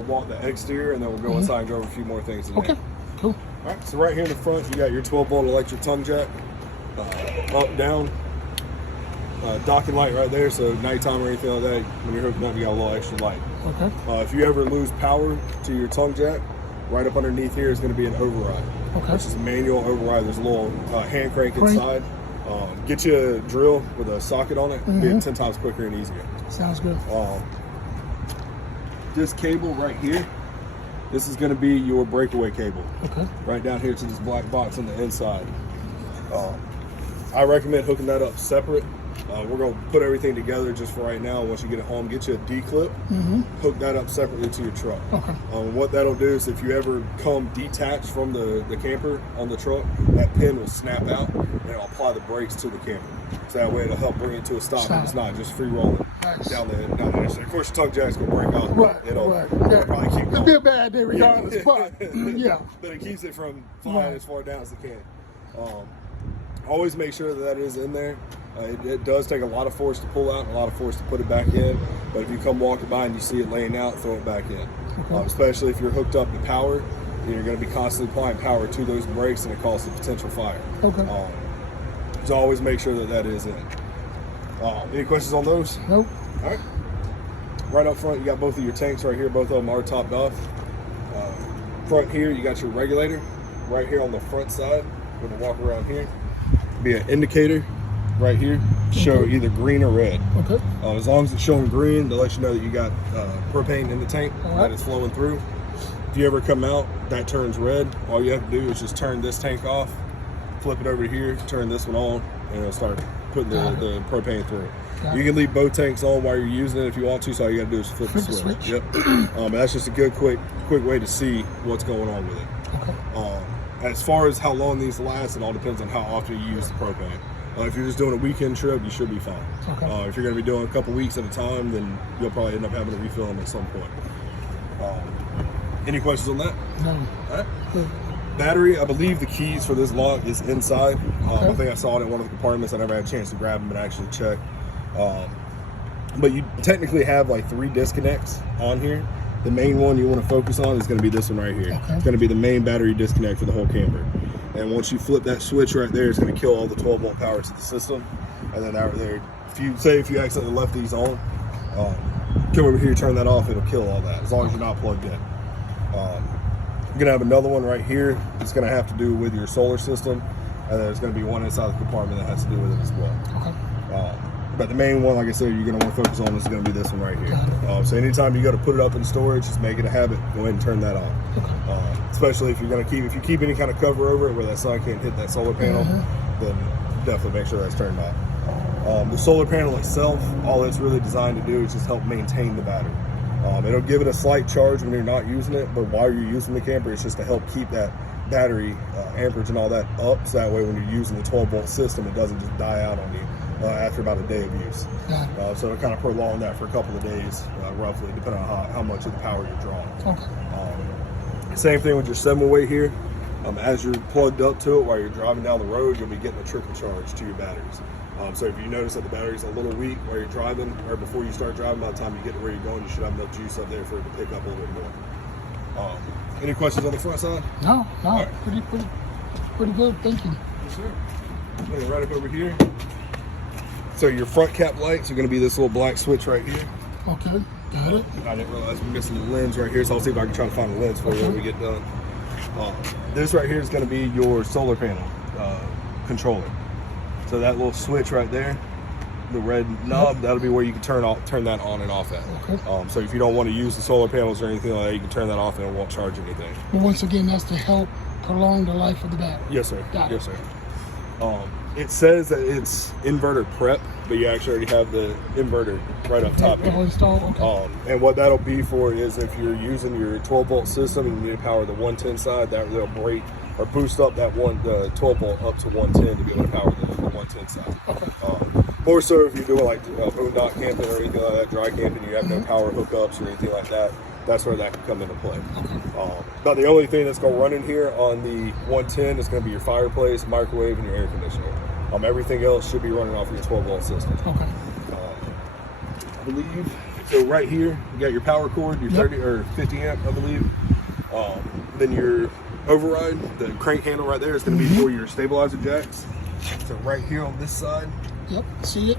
we'll walk the exterior, and then we'll go inside and go over a few more things in Okay, there. cool. All right, so right here in the front, you got your 12-volt electric tongue jack, up, down, docking light right there, so nighttime or anything like that, when you're hooking up, you got a little extra light. Okay. If you ever lose power to your tongue jack, right up underneath here is going to be an override, Okay. which is a manual override. There's a little hand crank inside. Get you a drill with a socket on it, be it 10 times quicker and easier. Sounds good. This cable right here, this is going to be your breakaway cable. Okay. Right down here to this black box on the inside. I recommend hooking that up separate. We're going to put everything together just for right now. Once you get it home, get you a D-clip, hook that up separately to your truck. Okay. What that'll do is if you ever come detached from the camper on the truck, that pin will snap out and it'll apply the brakes to the camper. So that way it'll help bring it to a stop and it's not just free rolling down the interstate. Of course, your tongue jack's going to break off. Right, It'll yeah. probably keep going. It'll be a bad day regardless, but yeah. But it keeps it from flying as far down as it can. Always make sure that is in there. It does take a lot of force to pull out and a lot of force to put it back in. But if you come walking by and you see it laying out, throw it back in. Especially if you're hooked up to power, you're going to be constantly applying power to those brakes and it causes a potential fire. Okay. So always make sure that is in. Any questions on those? Nope. All right. Right up front, you got both of your tanks right here. Both of them are topped off. Front here, you got your regulator. Right here on the front side, we're going to walk around here. Be an indicator right here, show either green or red. Okay. As long as it's showing green, to let you know that you got propane in the tank, All right. that it's flowing through. If you ever come out, that turns red. All you have to do is just turn this tank off, flip it over here, turn this one on, and it'll start putting the propane through. You can leave both tanks on while you're using it if you want to, so all you got to do is flip the switch. Yep. That's just a good, quick way to see what's going on with it. Okay. As far as how long these last, it all depends on how often you use the propane. If you're just doing a weekend trip, you should be fine. Okay. If you're going to be doing a couple weeks at a time, then you'll probably end up having to refill them at some point. Any questions on that? No. All right. Good. Battery, I believe the keys for this lock is inside. I think I saw it in one of the compartments. I never had a chance to grab them and actually check. But you technically have like 3 disconnects on here. The main one you want to focus on is going to be this one right here. Okay. It's going to be the main battery disconnect for the whole camper. And once you flip that switch right there, it's going to kill all the 12-volt power to the system. And then out there, if you accidentally left these on, come over here, turn that off, it'll kill all that, as long as you're not plugged in. You're going to have another one right here. It's going to have to do with your solar system. And then there's going to be one inside the compartment that has to do with it as well. Okay. But the main one, like I said, you're going to want to focus on is going to be this one right here. So anytime you go to put it up in storage, just make it a habit. Go ahead and turn that on. Okay. Especially if you keep any kind of cover over it where that sun can't hit that solar panel, then definitely make sure that's turned off. The solar panel itself, all it's really designed to do is just help maintain the battery. It'll give it a slight charge when you're not using it, but while you're using the camper, it's just to help keep that battery amperage and all that up, so that way when you're using the 12-volt system, it doesn't just die out on you after about a day of use. So it'll kind of prolong that for a couple of days, roughly, depending on how much of the power you're drawing. Okay. Same thing with your 7-way here. As you're plugged up to it while you're driving down the road, you'll be getting a trickle charge to your batteries. So if you notice that the battery's a little weak while you're driving, or before you start driving, by the time you get to where you're going, you should have enough juice up there for it to pick up a little bit more. Any questions on the front side? No. Right. Pretty good. Thank you. Yes, sir. Looking right up over here. So your front cap lights are going to be this little black switch right here. Okay. Got it. I didn't realize we're missing the lens right here, so I'll see if I can try to find a lens for you when we get done. This right here is going to be your solar panel controller. So that little switch right there, the red knob, that'll be where you can turn that on and off at. Okay. So if you don't want to use the solar panels or anything like that, you can turn that off and it won't charge anything. But once again, that's to help prolong the life of the battery. Yes, sir. Got it. Yes, sir. It says that it's inverter prep, but you actually already have the inverter right up top All here. installed? Okay. And what that'll be for is if you're using your 12-volt system and you need to power the 110 side, that'll break or boost up the 12-volt up to 110 to be able to power the 110 side. Okay. More so if you're doing like boondock camping or anything like that, dry camping, you have no power hookups or anything like that, that's where that can come into play. But the only thing that's going to run in here on the 110 is going to be your fireplace, microwave, and your air conditioner. Everything else should be running off your 12-volt system. Okay. I believe So right here, you got your power cord, your 30 or 50 amp, I believe. Then your override, the crank handle right there is going to be for your stabilizer jacks. So right here on this side. Yep, see it?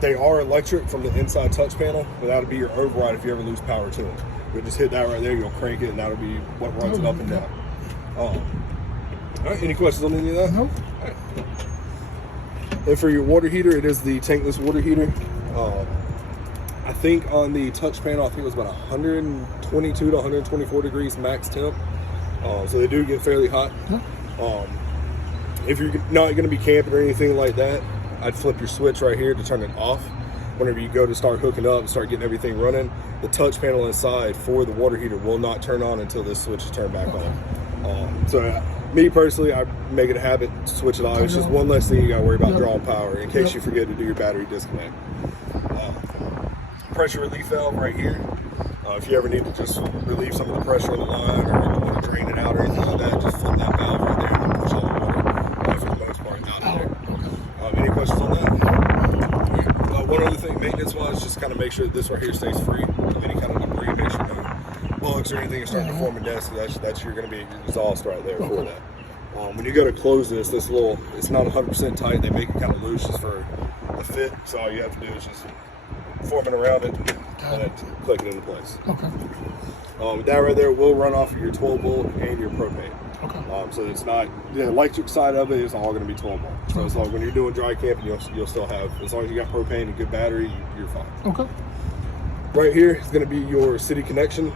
They are electric from the inside touch panel, but that'll be your override if you ever lose power to them. You'll just hit that right there, you'll crank it, and that'll be what runs it up and down. All right, any questions on any of that? Nope. All right. And for your water heater, it is the tankless water heater. I think on the touch panel, I think it was about 122 to 124 degrees max temp. So they do get fairly hot. If you're not going to be camping or anything like that, I'd flip your switch right here to turn it off. Whenever you go to start hooking up and start getting everything running, the touch panel inside for the water heater will not turn on until this switch is turned back on. So me personally, I make it a habit to switch it off. It's just one less thing you got to worry about drawing power in case you forget to do your battery disconnect. Pressure relief valve right here. If you ever need to just relieve some of the pressure on the line or you want to drain it out or anything like that, just flip that valve right there and push all the water for the most part out of there. Any questions on that? One other thing, maintenance-wise, just kind of make sure that this right here stays free of any kind of debris. Make sure no bugs or anything are starting to form a nest. That's you're going to be your exhaust right there for that. When you go to close this little, it's not 100% tight. They make it kind of loose just for the fit. So all you have to do is just form it around it and then click it into place. That right there will run off of your 12 volt and your propane. So it's not the electric side of it is all going to be 12 volt. So it's like when you're doing dry camping, you'll still have, as long as you got propane and good battery, you're fine. Right here is going to be your city connection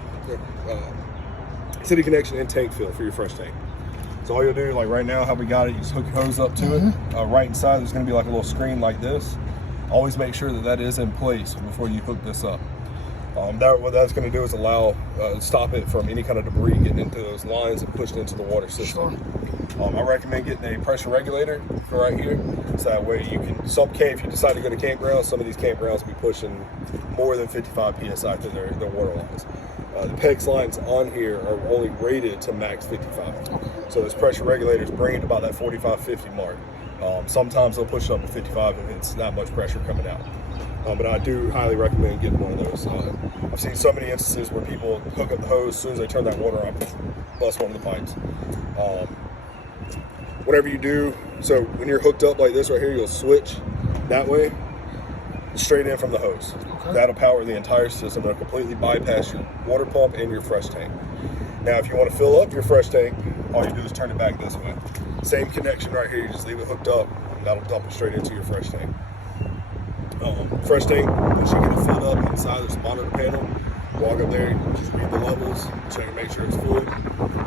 and tank fill for your fresh tank. So all you'll do, like right now, how we got it, you just hook your hose up to it. Right inside, there's going to be like a little screen like this. Always make sure that that is in place before you hook this up. What that's going to do is stop it from any kind of debris getting into those lines and pushed into the water system. I recommend getting a pressure regulator for right here, so that way you can, if you decide to go to campgrounds, some of these campgrounds will be pushing more than 55 PSI through their water lines. The PEX lines on here are only rated to max 55. So those pressure regulators bring it to about that 45, 50 mark. Sometimes they'll push it up to 55 if it's not much pressure coming out. But I do highly recommend getting one of those. I've seen so many instances where people hook up the hose, as soon as they turn that water on, bust one of the pipes. Whatever you do, so when you're hooked up like this right here, you'll switch that way, straight in from the hose. That'll power the entire system. It'll completely bypass your water pump and your fresh tank. Now, if you want to fill up your fresh tank, all you do is turn it back this way. Same connection right here, you just leave it hooked up, and that'll dump it straight into your fresh tank. Fresh tank, once you get it filled up inside, there's a monitor panel. Walk up there, just read the levels, check and make sure it's full.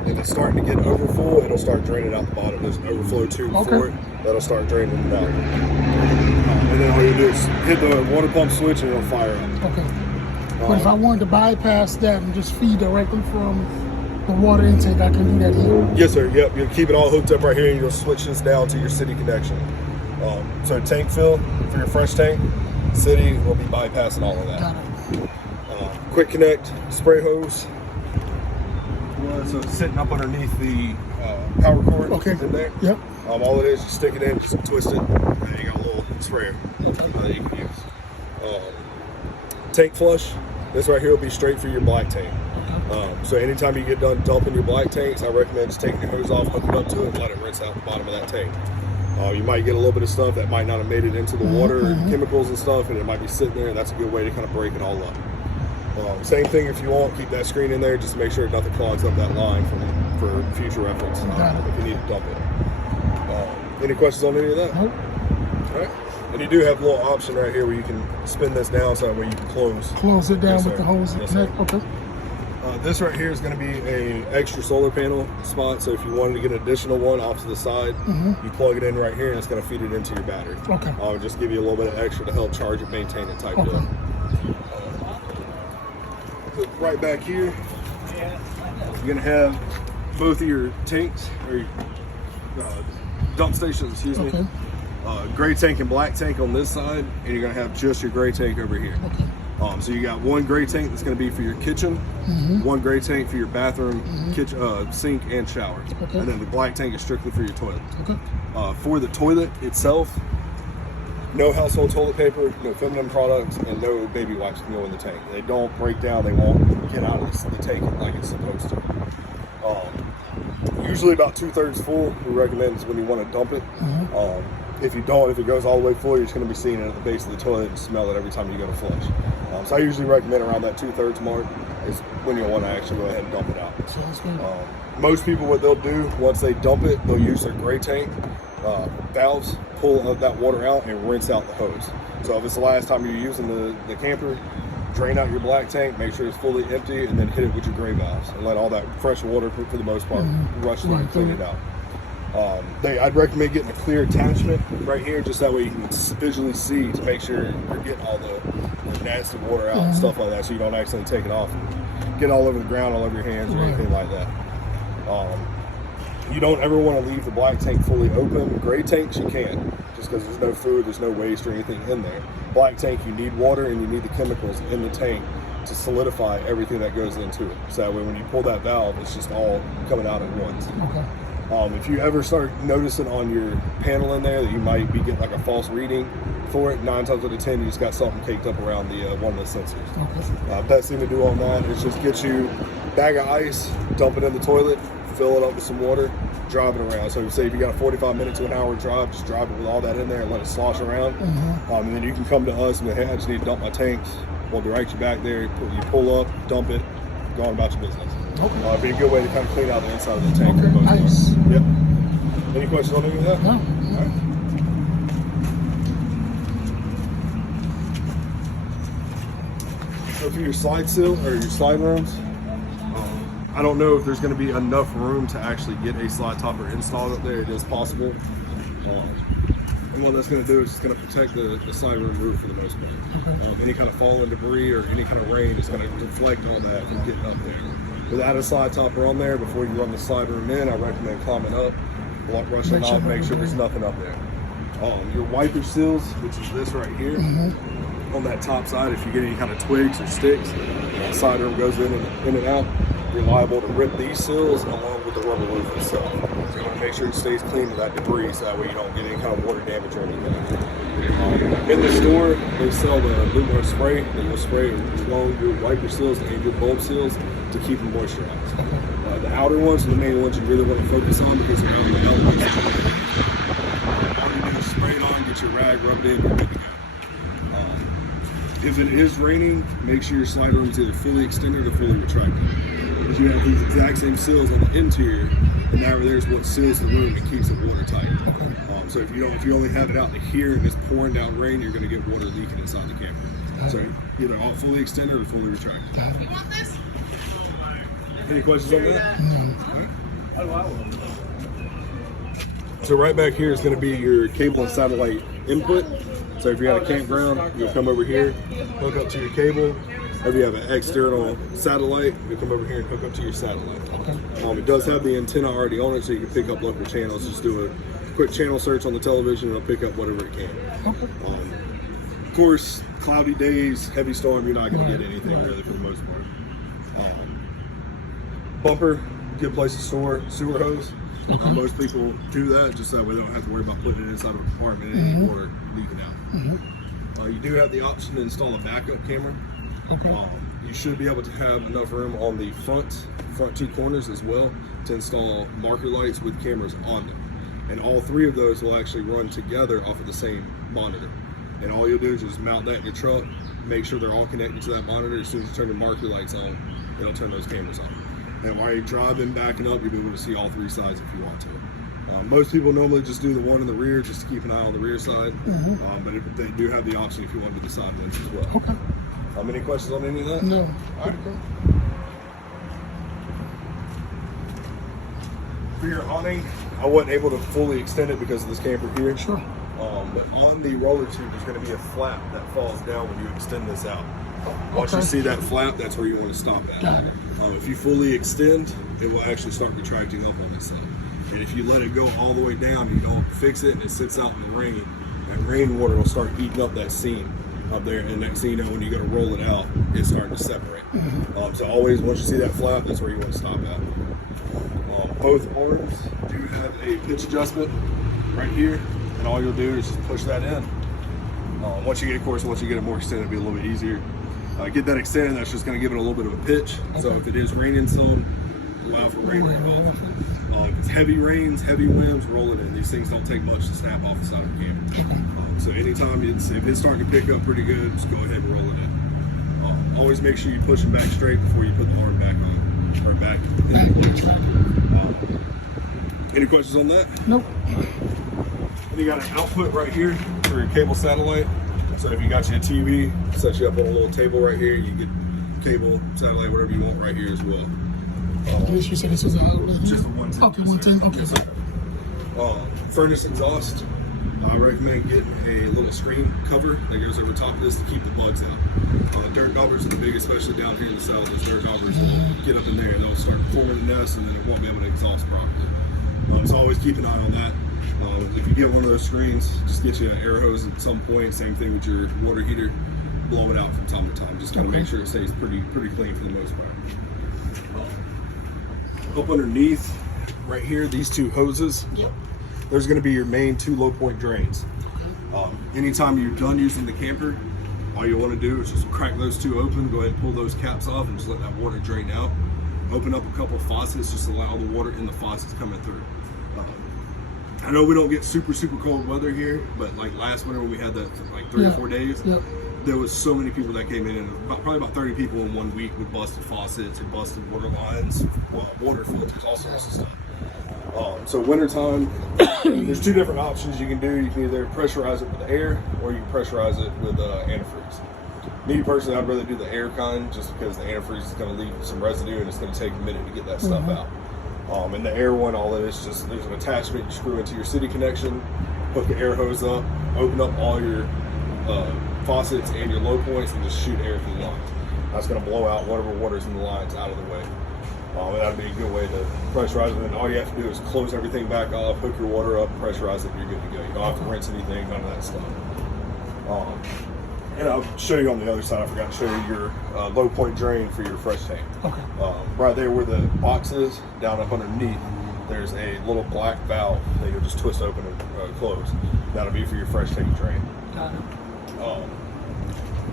If it's starting to get over full, it'll start draining out the bottom. There's an overflow tube for it that'll start draining it out. And then all you do is hit the water pump switch and it'll fire up. But if I wanted to bypass that and just feed directly from the water intake, I can do that here? Yes, sir. Yep. You'll keep it all hooked up right here and you'll switch this down to your city connection. So tank fill for your fresh tank, city will be bypassing all of that. Got it. Quick connect, spray hose. So it's sitting up underneath the power cord in there. All it is, you stick it in, just twist it, and then you got a little sprayer that you can use. Tank flush, this right here will be straight for your black tank. So anytime you get done dumping your black tanks, I recommend just taking your hose off, hook it up to it, and let it rinse out the bottom of that tank. You might get a little bit of stuff that might not have made it into the water, chemicals and stuff, and it might be sitting there, and that's a good way to kind of break it all up. Same thing if you want, keep that screen in there, just make sure nothing clogs up that line for future reference if you need to dump it. Any questions on any of that? Nope. All right. And you do have a little option right here where you can spin this down so that way you can close it down with the hose. This right here is going to be a extra solar panel spot, so if you wanted to get an additional one off to the side, you plug it in right here and it's going to feed it into your battery. I'll just give you a little bit of extra to help charge it, maintain it, type deal. So right back here, you're going to have both of your tanks, or your dump stations, excuse me. Gray tank and black tank on this side, and you're going to have just your gray tank over here. So you got one gray tank that's going to be for your kitchen, one gray tank for your bathroom, kitchen, sink, and shower. And then the black tank is strictly for your toilet. For the toilet itself, No household toilet paper, no feminine products, and no baby wipes can go in the tank. They don't break down, they won't get out of the tank like it's supposed to. Usually about 2/3 full, we recommend is when you want to dump it. If you don't, if it goes all the way full, you're just going to be seeing it at the base of the toilet and smell it every time you go to flush. So I usually recommend around that 2/3 mark is when you'll want to actually go ahead and dump it out. So that's good. Most people, what they'll do once they dump it, they'll use their gray tank valves, pull that water out and rinse out the hose. So if it's the last time you're using the camper, drain out your black tank, make sure it's fully empty, and then hit it with your gray valves and let all that fresh water, for the most part, rush through and clean it out. I'd recommend getting a clear attachment right here, just that way you can visually see to make sure you're getting all the nasty water out and stuff like that, so you don't accidentally take it off and get all over the ground, all over your hands or anything like that. You don't ever want to leave the black tank fully open. Gray tanks you can, just because there's no food, there's no waste or anything in there. Black tank, you need water and you need the chemicals in the tank to solidify everything that goes into it. So that way when you pull that valve, it's just all coming out at once. Okay. If you ever start noticing on your panel in there that you might be getting like a false reading for it, 9 times out of 10 you just got something caked up around the one of the sensors. Okay. Best thing to do on that is just get you a bag of ice, dump it in the toilet, fill it up with some water, drive it around. So say if you got a 45 minute to an hour drive, just drive it with all that in there and let it slosh around. And then you can come to us and be, hey, I just need to dump my tanks. We'll direct you back there. You pull up, dump it, go on about your business. Okay. It'd be a good way to kind of clean out the inside of the tank. Okay, nice. Yep. Any questions on any of that? No. All right. So for your slide seal or your slide rooms, I don't know if there's going to be enough room to actually get a slide topper installed up there. It is possible. And what that's going to do is it's going to protect the slide room roof for the most part. Any kind of falling debris or any kind of rain is going to deflect all that from getting up there. Without a slide topper on there, before you run the slide room in, I recommend climbing up, rush the knob, make sure there's nothing up there. Your wiper seals, which is this right here, on that top side, if you get any kind of twigs or sticks, the slide room goes in and out, you're liable to rip these seals along with the rubber roof itself. So you want to make sure it stays clean of that debris so that way you don't get any kind of water damage or anything. In the store, they sell the luminous spray that will spray along your wiper seals and your bulb seals to keep them moisturized. The outer ones are the main ones you really want to focus on because they're out in the elements. All you do is spray it on, get your rag, rub it in, you're good to go. If it is raining, make sure your slide room is either fully extended or fully retracted. Because you have these exact same seals on the interior, and now there's what seals the room and keeps it watertight. So if you only have it out to here and it's pouring down rain, you're going to get water leaking inside the camper. So either all fully extended or fully retracted. You want this? Any questions on that? Right. So right back here is going to be your cable and satellite input. So if you're at a campground, you'll come over here, hook up to your cable. If you have an external satellite, you'll come over here and hook up to your satellite. It does have the antenna already on it, so you can pick up local channels. Just do a quick channel search on the television, and it'll pick up whatever it can. Of course, cloudy days, heavy storm, you're not going to get anything really for the most part. Bumper, good place to store sewer hose. Most people do that just that way they don't have to worry about putting it inside of a compartment and any water leaking out. You do have the option to install a backup camera. You should be able to have enough room on the front 2 corners as well to install marker lights with cameras on them. And all 3 of those will actually run together off of the same monitor. And all you'll do is just mount that in your truck, make sure they're all connected to that monitor. As soon as you turn your marker lights on, it'll turn those cameras on. And while you're driving, backing up, you'll be able to see all 3 sides if you want to. Most people normally just do the one in the rear just to keep an eye on the rear side. But they do have the option if you want to do the side ones as well. Okay. Any questions on any of that? No. All right. For your awning, I wasn't able to fully extend it because of this camper here. Sure. But on the roller tube, there's going to be a flap that falls down when you extend this out. Once you see that flap, that's where you want to stop at. Got it. If you fully extend, it will actually start retracting up on this side. And if you let it go all the way down and you don't fix it and it sits out in the rain, that rainwater will start eating up that seam up there. And next thing you know, when you go to roll it out, it's starting to separate. So always, once you see that flap, that's where you want to stop at. Both arms do have a pitch adjustment right here. And all you'll do is just push that in. Once you get it more extended, it'll be a little bit easier. Get that extended, that's just going to give it a little bit of a pitch. So if it is raining some, allow for rain runoff. If it's heavy rains, heavy winds, roll it in. These things don't take much to snap off the side of the camper. So anytime if it's starting to pick up pretty good, just go ahead and roll it in. Always make sure you push them back straight before you put the arm back on, or back in place. Any questions on that? Nope. And you got an output right here for your cable satellite. So if you got your TV, set you up on a little table right here. You get cable, satellite, whatever you want right here as well. You said this is a Just a 110. Okay, 110. Okay. Yes, sir. Furnace exhaust. I recommend getting a little screen cover that goes over top of this to keep the bugs out. Dirt daubers are the biggest, especially down here in the south. Those dirt daubers will get up in there and they'll start forming a nest, and then it won't be able to exhaust properly. So always keep an eye on that. If you get one of those screens, just get you an air hose at some point. Same thing with your water heater. Blow it out from time to time. Just gotta make sure it stays pretty clean for the most part. Up underneath, right here, these two hoses. Yep. There's going to be your main 2 low point drains. Anytime you're done using the camper, all you want to do is just crack those 2 open, go ahead and pull those caps off and just let that water drain out. Open up a couple faucets, just allow the water in the faucets coming through. I know we don't get super cold weather here, but like last winter when we had that for like 3 or 4 days, there was so many people that came in, and probably about 30 people in 1 week with busted faucets and busted water lines, water filters, all sorts of stuff. So wintertime, there's 2 different options you can do. You can either pressurize it with air, or you can pressurize it with antifreeze. Me personally, I'd rather do the air kind, just because the antifreeze is going to leave some residue and it's going to take a minute to get that stuff out. And the air one, all it is just, there's an attachment you screw into your city connection, hook the air hose up, open up all your faucets and your low points, and just shoot air through the lines. That's going to blow out whatever water's in the lines out of the way. And that'd be a good way to pressurize it. And all you have to do is close everything back off, hook your water up, pressurize it, and you're good to go. You don't have to rinse anything, none of that stuff. And I'll show you on the other side. I forgot to show you your low point drain for your fresh tank. Okay. Right there where the box is, down up underneath, there's a little black valve that you'll just twist open and close. That'll be for your fresh tank drain. Got it.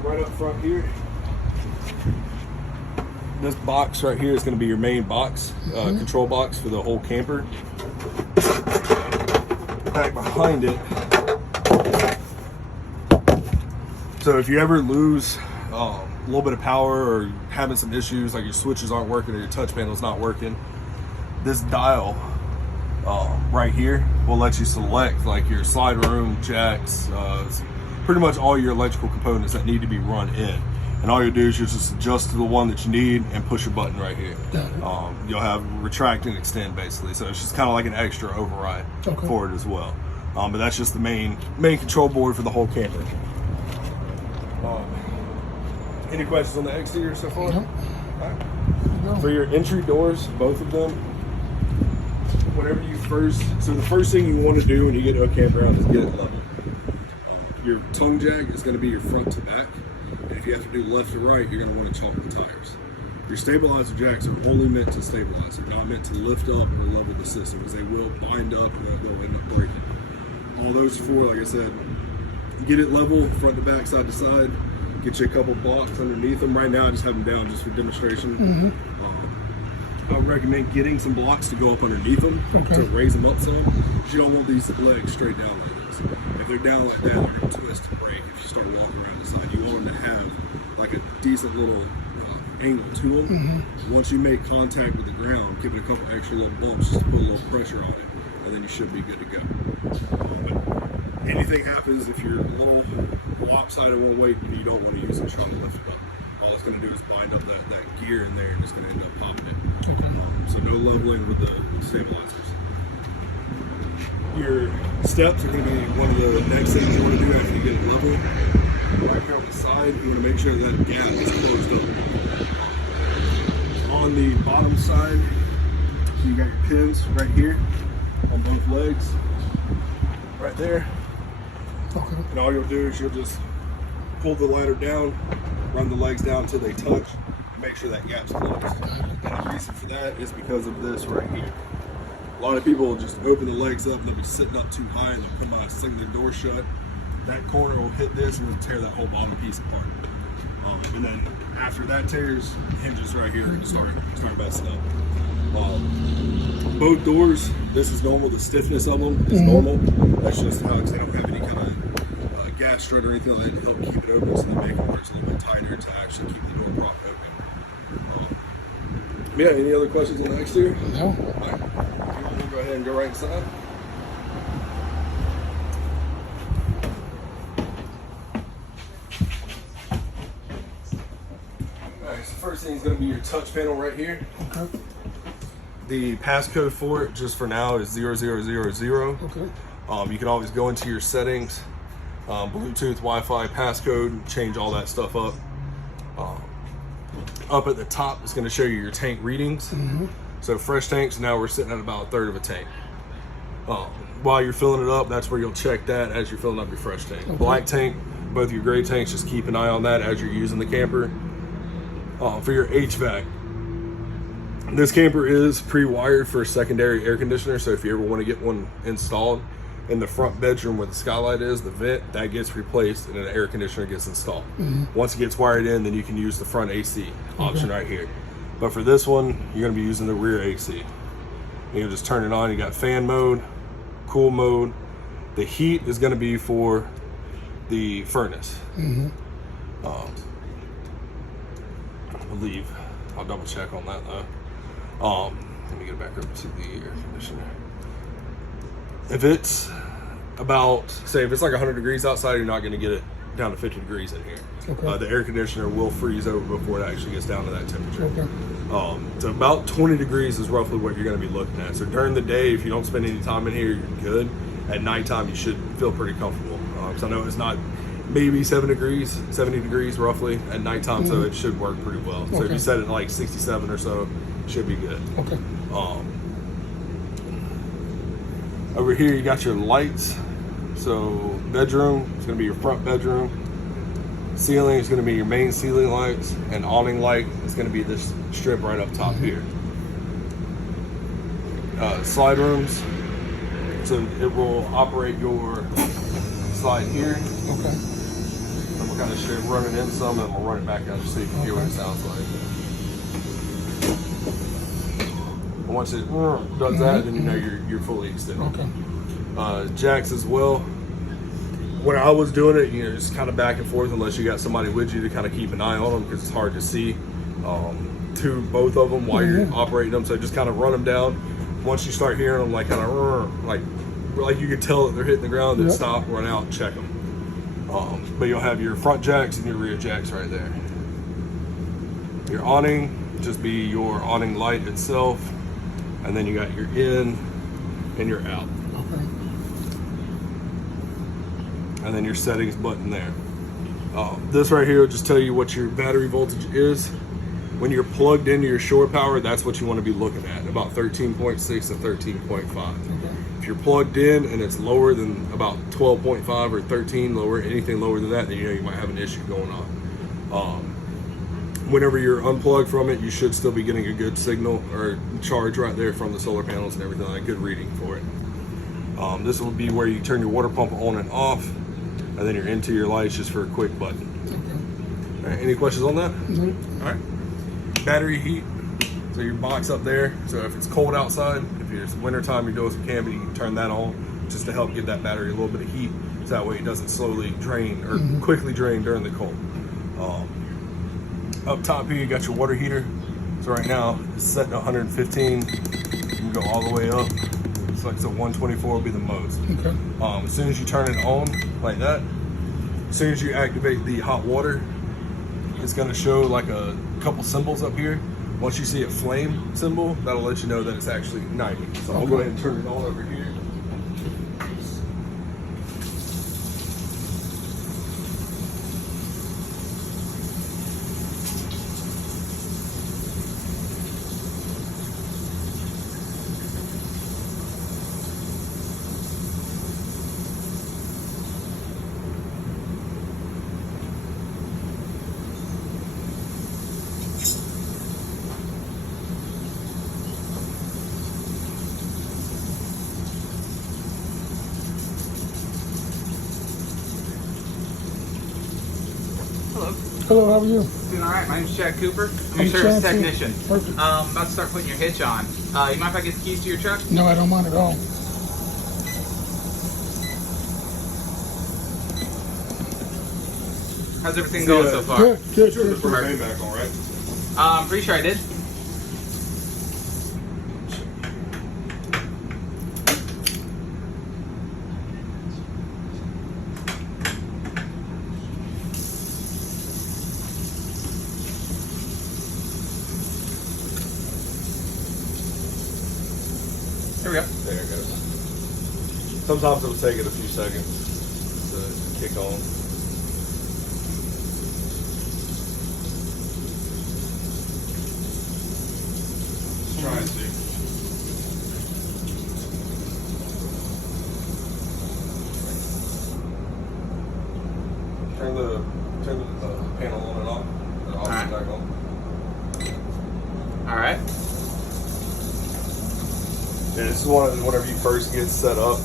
Right up front here, this box right here is going to be your main box, control box for the whole camper. Back behind it, so if you ever lose a little bit of power or having some issues, like your switches aren't working or your touch panel's not working, this dial right here will let you select like your slide room jacks, pretty much all your electrical components that need to be run in. And all you do is you just adjust to the one that you need and push a button right here. You'll have retract and extend basically. So it's just kind of like an extra override for it as well. But that's just the main control board for the whole camper. Any questions on the exterior so far? Nope. All right. For your entry doors, both of them, so the first thing you want to do when you get to a campground is get it level. Your tongue jack is going to be your front to back. And if you have to do left to right, you're going to want to chalk the tires. Your stabilizer jacks are only meant to stabilize. They're not meant to lift up or level the system, because they will bind up and they'll end up breaking. All those 4, like I said, get it level, front to back, side to side. Get you a couple blocks underneath them. Right now I just have them down just for demonstration. I would recommend getting some blocks to go up underneath them to raise them up some, because you don't want these legs straight down like this. If they're down like that, they're going to twist and break if you start walking around the side. You want them to have like a decent little angle to them. Once you make contact with the ground, give it a couple extra little bumps just to put a little pressure on it, and then you should be good to go. But anything happens if you're a little lopsided one way, you don't want to use it trying to lift it up. All it's going to do is bind up that gear in there, and it's going to end up popping it. So no leveling with the stabilizers. Your steps are going to be one of the next things you want to do after you get it level. Right here on the side, you want to make sure that gap is closed up. On the bottom side, so you got your pins right here on both legs, right there. And all you'll do is you'll just pull the ladder down, run the legs down until they touch, and make sure that gap's closed. And the reason for that is because of this right here. A lot of people will just open the legs up and they'll be sitting up too high and they'll come out and sling their door shut. that corner will hit this and it'll tear that whole bottom piece apart. And then after that tears, hinges right here start messing up. Both doors, this is normal. The stiffness of them is normal. That's just how they don't have any kind of gas strut or anything like that to help keep it open, so they make it where it's a little bit tighter to actually keep the door propped open. Yeah, any other questions on the exterior? No. All right. We'll go ahead and go right inside. Alright, so first thing is going to be your touch panel right here. Okay. The passcode for it, just for now, is 0000. Okay. You can always go into your settings, Bluetooth, Wi-Fi, passcode, change all that stuff up. Up at the top, it's going to show you your tank readings. So fresh tanks, now we're sitting at about a third of a tank. While you're filling it up, that's where you'll check that as you're filling up your fresh tank. Okay. Black tank, both your gray tanks, just keep an eye on that as you're using the camper. For your HVAC, this camper is pre-wired for a secondary air conditioner, so if you ever want to get one installed, in the front bedroom where the skylight is, the vent, that gets replaced and an air conditioner gets installed. Once it gets wired in, then you can use the front AC option right here. But for this one, you're going to be using the rear AC. You can just turn it on. You got fan mode, cool mode. The heat is going to be for the furnace. I believe. I'll double check on that though. Let me get back up to the air conditioner. If it's about, say if it's like 100 degrees outside, you're not going to get it down to 50 degrees in here. Okay. The air conditioner will freeze over before it actually gets down to that temperature. Okay. So about 20 degrees is roughly what you're going to be looking at. So during the day, if you don't spend any time in here, you're good. At nighttime, you should feel pretty comfortable. So I know it's not maybe 70 degrees roughly at nighttime, so it should work pretty well. So if you set it like 67 or so, it should be good. Okay. Over here, you got your lights. So bedroom is going to be your front bedroom. Ceiling is going to be your main ceiling lights, and awning light is going to be this strip right up top here. Slide rooms. So it will operate your slide here. Okay. And we'll kind of run it in some, and we'll run it back out just so you can hear what it sounds like. And once it does that, then you know you're fully extended. Okay. Jacks as well. When I was doing it, just kind of back and forth unless you got somebody with you to kind of keep an eye on them, because it's hard to see to both of them while you're operating them. So just kind of run them down. Once you start hearing them, like kind of like you can tell that they're hitting the ground, then stop, run out, and check them. But you'll have your front jacks and your rear jacks right there. Your awning, just be your awning light itself, and then you got your in and your out. Okay. And then your settings button there. This right here will just tell you what your battery voltage is. When you're plugged into your shore power, that's what you want to be looking at, about 13.6 to 13.5. Okay. If you're plugged in and it's lower than about 12.5 or 13, anything lower than that, then you might have an issue going on. Whenever you're unplugged from it, you should still be getting a good signal or charge right there from the solar panels and everything, like good reading for it. This will be where you turn your water pump on and off, and then your interior lights just for a quick button. All right, any questions on that? All right. Battery heat. So your box up there. So if it's cold outside, if it's wintertime, you're doing some camping, you can turn that on just to help give that battery a little bit of heat, so that way it doesn't slowly drain or quickly drain during the cold. Up top here, you got your water heater. So right now it's set to 115. You can go all the way up. So 124 will be the most. Okay. As soon as you turn it on like that, as soon as you activate the hot water, it's going to show like a couple symbols up here. Once you see a flame symbol, that'll let you know that it's actually 90. So I'll go ahead and turn it on over here. Hello, how are you? Doing all right. My name's Chad Cooper. I'm I'm your service Chad, too. technician. Perfect. About to start putting your hitch on. You mind if I get the keys to your truck? No, I don't mind at all. How's everything going so far? Good, good, Turn the good. propane back on, right? I'm pretty sure I did. There we go. There it goes. Sometimes it'll take it a few seconds to kick on. Let's try and see. Turn the panel on and off. And off Alright. and back on. All right. Yeah, this is one of the, whenever you first get set up,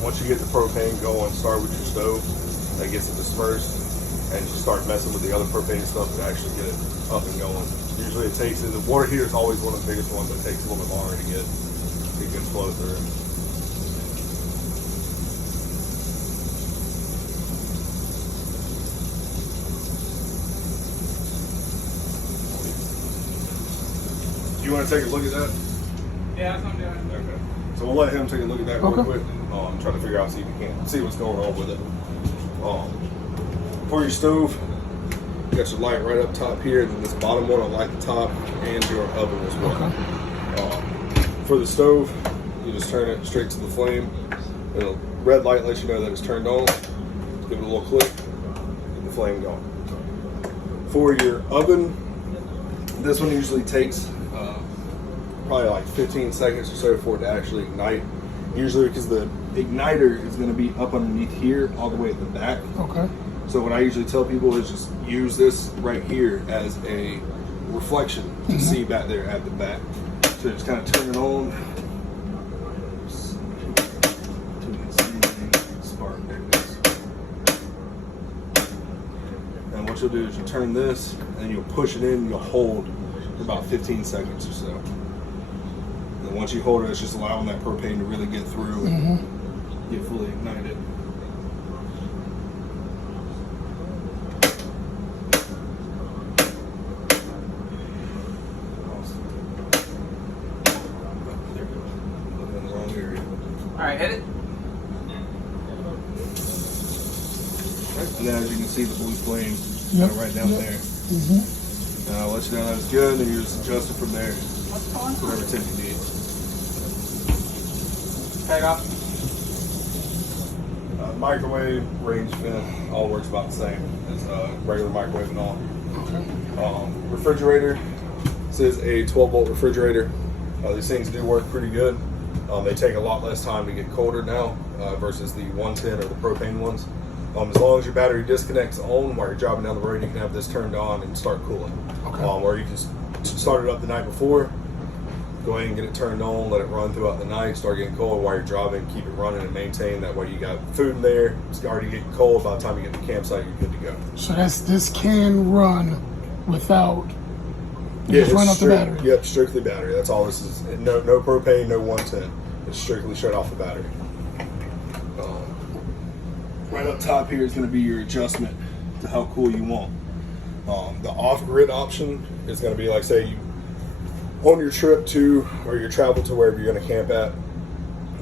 once you get the propane going, start with your stove, that gets it dispersed, and you start messing with the other propane stuff to actually get it up and going. Usually it takes, the water heater is always one of the biggest ones, but it takes a little bit longer to get a good flow through. Do you want to take a look at that? Yeah, that's what I'm doing. Okay. So we'll let him take a look at that real Okay. quick. Try to figure out, see if we can see what's going on with it. For your stove, you got your light right up top here, and then this bottom one will light the top and your oven as well. Okay. For the stove, you just turn it straight to the flame. It'll red light lets you know that it's turned on. Give it a little click, get the flame going. For your oven, this one usually takes probably like 15 seconds or so for it to actually ignite. Usually because the igniter is going to be up underneath here all the way at the back. Okay. So what I usually tell people is just use this right here as a reflection to see back there at the back. So just kind of turn it on. Spark, there it is. And what you'll do is you turn this and you'll push it in, you'll hold for about 15 seconds or so. And once you hold it, it's just allowing that propane to really get through and get fully ignited. There we go. Looking in the wrong area. All right, hit it. And then as you can see, the blue flame Yep, right down yep. there. Mm-hmm. And I'll let you know that it's good, and then you just adjust it from there. What's going on? Whatever tip you need. Tag off. Microwave, range fan, all works about the same as regular microwave and all. Okay. Refrigerator. This is a 12-volt refrigerator. These things do work pretty good. They take a lot less time to get colder now versus the 110 or the propane ones. As long as your battery disconnects on while you're driving down the road, you can have this turned on and start cooling. Okay. Or you can start it up the night before, go ahead and get it turned on, let it run throughout the night, start getting cold while you're driving, keep it running and maintain. That way you got food in there, it's already getting cold. By the time you get to the campsite, you're good to go. So this can run without Yeah, just run off the battery. Yep, strictly battery. That's all this is. No propane, no 110. It's strictly straight off the battery. Right up top here is going to be your adjustment to how cool you want. The off-grid option is going to be like, say, you on your trip to or your travel to wherever you're going to camp at.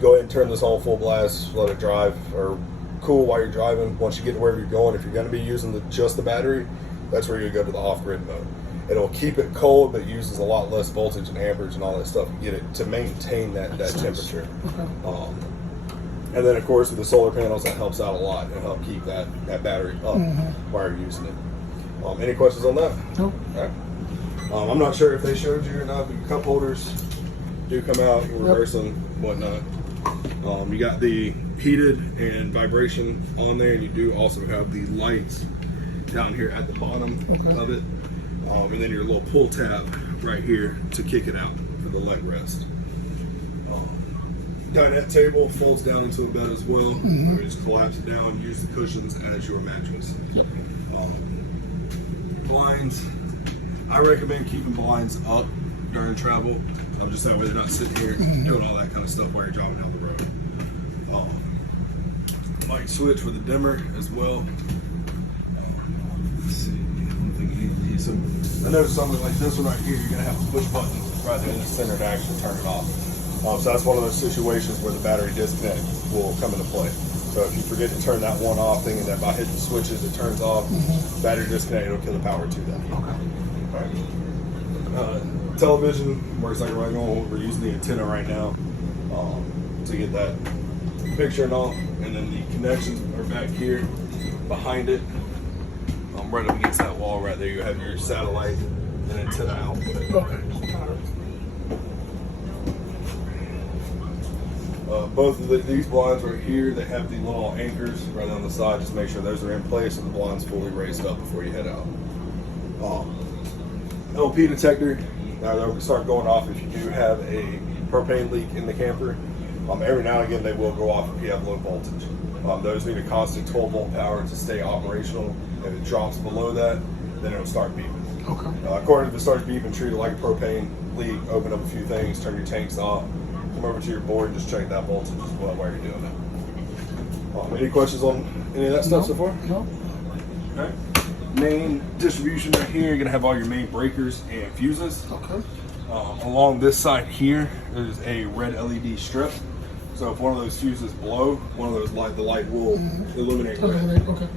Go ahead and turn this on full blast, let it drive or cool while you're driving. Once you get to wherever you're going, if you're going to be using just the battery, that's where you go to the off-grid mode. It'll keep it cold, but uses a lot less voltage and amperage and all that stuff to get it to maintain that temperature. Okay. And then, of course, with the solar panels, that helps out a lot and help keep that battery up while you're using it. Any questions on that? Nope. All right. I'm not sure if they showed you or not, but your cup holders do come out, you reverse them, whatnot. You got the heated and vibration on there, and you do also have the lights down here at the bottom of it. And then your little pull tab right here to kick it out for the leg rest. Dinette table folds down into a bed as well. You just collapse it down, use the cushions as your mattress. Yep. blinds. I recommend keeping blinds up during travel. Just that way they're not sitting here doing all that kind of stuff while you're driving down the road. Light switch with a dimmer as well. Let's see. So I noticed something like this one right here, you're gonna have to push buttons right there in the center to actually turn it off. So that's one of those situations where the battery disconnect will come into play. So if you forget to turn that one off, thinking that by hitting the switches it turns off, battery disconnect, it'll kill the power to that. Okay. All right. Television works like right on. We're using the antenna right now to get that picture and all, and then the connections are back here behind it. Right up against that wall right there, you have your satellite and antenna output. Okay. Both of these blinds right here, they have the little anchors right on the side. Just make sure those are in place and the blind's fully raised up before you head out. LP detector, they'll start going off if you do have a propane leak in the camper. Every now and again they will go off if you have low voltage. Those need a constant 12 volt power to stay operational. If it drops below that, then it'll start beeping. Okay. According if it starts beeping, treat it like a propane leak, open up a few things, turn your tanks off, come over to your board and just check that voltage as well while you're doing it. Any questions on any of that stuff so far? No. Okay. Main distribution right here, you're gonna have all your main breakers and fuses. Okay. Along this side here, there's a red LED strip. So if one of those fuses blow, one of those the light will illuminate red. Okay.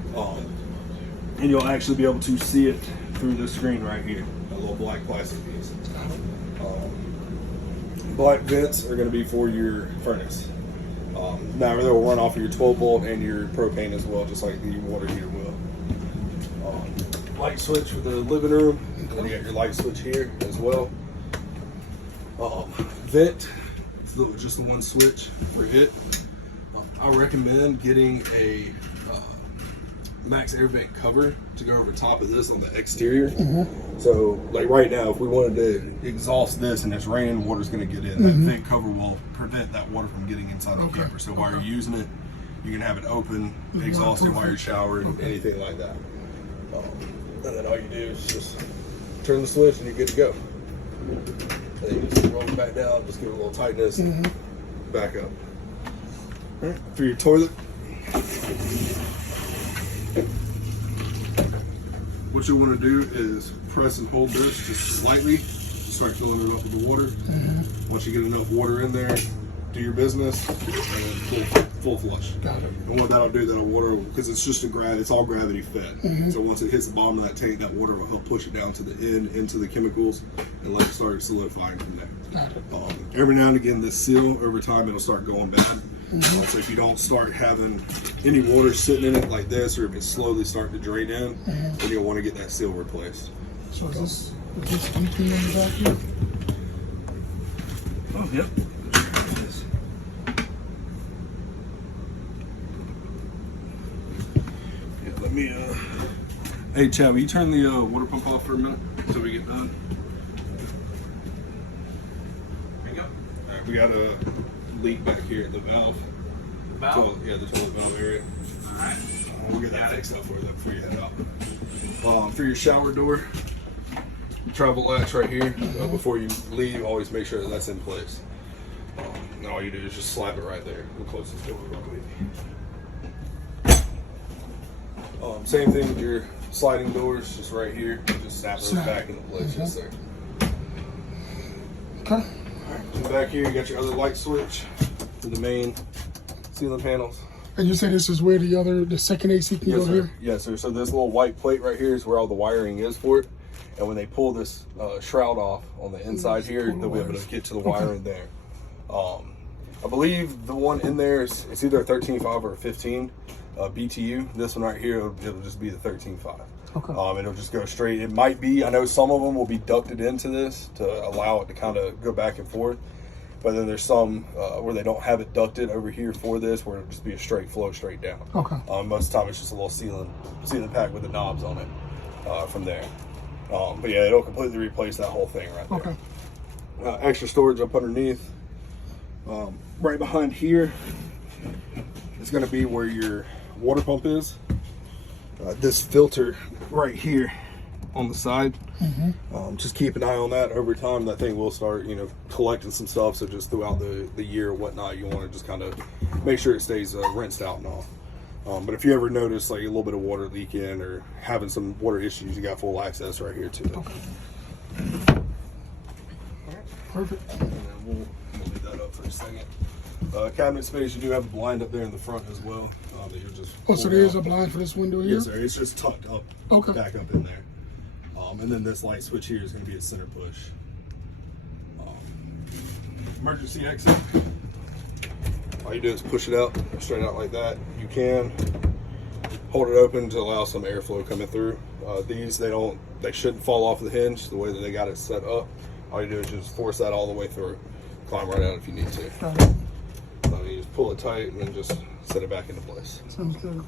And you'll actually be able to see it through the screen right here, a little black plastic piece. Black vents are going to be for your furnace. Now they'll run off of your 12 volt and your propane as well, just like the water heater will. Light switch for the living room, and then you got your light switch here as well. Vent, it's just the one switch for it. I recommend getting a max air vent cover to go over top of this on the exterior. So like right now, if we wanted to exhaust this and it's raining, water's going to get in. That vent cover will prevent that water from getting inside the camper. So while you're using it, you can have it open, exhausting while you're showering, anything like that. And then all you do is just turn the switch and you're good to go. And then you just roll it back down, just give it a little tightness, and back up. All right. For your toilet, what you want to do is press and hold this just slightly, start filling it up with the water. Once you get enough water in there, do your business, and then full flush. Got it. And what that'll do, that'll water, because it's just it's all gravity fed. So once it hits the bottom of that tank, that water will help push it down to the end, into the chemicals, and let it start solidifying from there. Got it. Every Now and again, this seal, over time, it'll start going bad. So if you don't start having any water sitting in it like this, or if it's slowly starting to drain in, then you'll want to get that seal replaced. So is this leaking in the back here? Oh, yep. Yeah, let me, hey, Chad, will you turn the water pump off for a minute until we get done? There you go. All right, we got a leak back here at the valve. Valve? Yeah, the toilet valve area. All right. We'll get that fixed up for you before you head out. For your shower door, travel latch right here. Before you leave, always make sure that that's in place. And all you do is just slap it right there. We'll close this door real quick. Same thing with your sliding doors, just right here. Just snap those back into place. Yes, sir. Okay. All right. And back here, you got your other light switch for the main ceiling panels. And you say this is where the second AC can go sir. here? Yes, sir. So this little white plate right here is where all the wiring is for it. And when they pull this shroud off on the inside here, they'll be able to get to the wiring there. I believe the one in there is it's either a 13.5 or a 15 BTU. This one right here, it'll just be the 13.5. Okay. It'll just go straight. It might be, I know some of them will be ducted into this to allow it to kind of go back and forth. But then there's some where they don't have it ducted over here for this, where it'll just be a straight flow straight down. Okay. Most of the time it's just a little sealing pack with the knobs on it from there. But yeah, it'll completely replace that whole thing right there. Okay. Extra storage up underneath. Right behind here is going to be where your water pump is. This filter right here on the side. Just keep an eye on that. Over time, that thing will start, you know, collecting some stuff. So just throughout the year or whatnot, you want to just kind of make sure it stays rinsed out and all. But if you ever notice like a little bit of water leaking or having some water issues, you got full access right here to it. Perfect. And then we'll leave that up for a second. Cabinet space, you do have a blind up there in the front as well. That you'll just Oh, so pull there is down. a blind for this window here? Yes, sir. It's just tucked up, Okay. back up in there. And then this light switch here is going to be a center push. Emergency exit. All you do is push it out, straight out like that. You can hold it open to allow some airflow coming through. These, they shouldn't fall off the hinge the way that they got it set up. All you do is just force that all the way through. Climb right out if you need to. Got it. You just pull it tight and then just set it back into place. Sounds good.